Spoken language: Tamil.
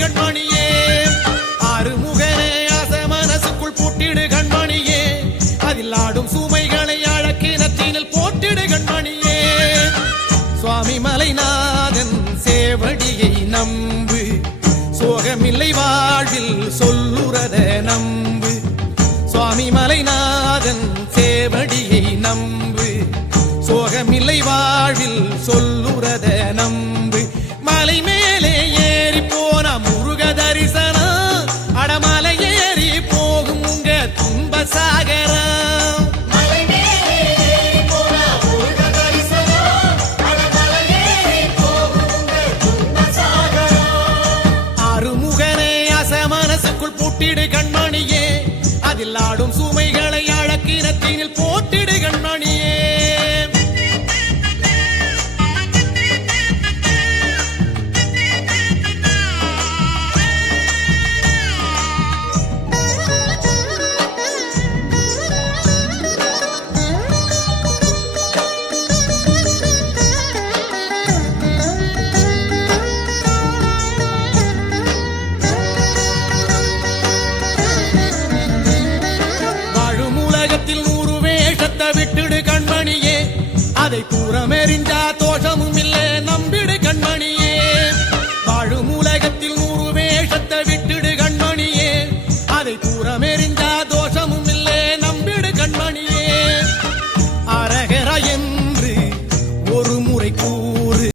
கண்மணியே ஆறுமுகனே ஆசை மனசுக்குள் பூட்டிடு கண்மணியே அதில் ஆடும் சுமைகளை அழக்கினத்தினில் போட்டிடு கண்மணியே சுவாமி மலைநாதன் சேவடியை நம்பு சோகமில்லை வாழ்வில் சொல்லுறத நம்பு சுவாமி மலைநாதன் சேவடியை நம்பு சோகமில்லை வாழ்வில் சொல்லுறத நம்பு மலை மேலே ஏறி போன முருக தரிசனம் அடமலை ஏறி போகும் உங்க துன்ப சாகரம் ஆறுமுகனே ஆசை மனசுக்குள் பூட்டிடு கண்மணியே அதில் ஆடும் சுமைகளை அழக்கினத்தினில் போட்டிடு கண்மணியே விட்டுடு கண்மணியே அதை கூறமெறிஞ்சா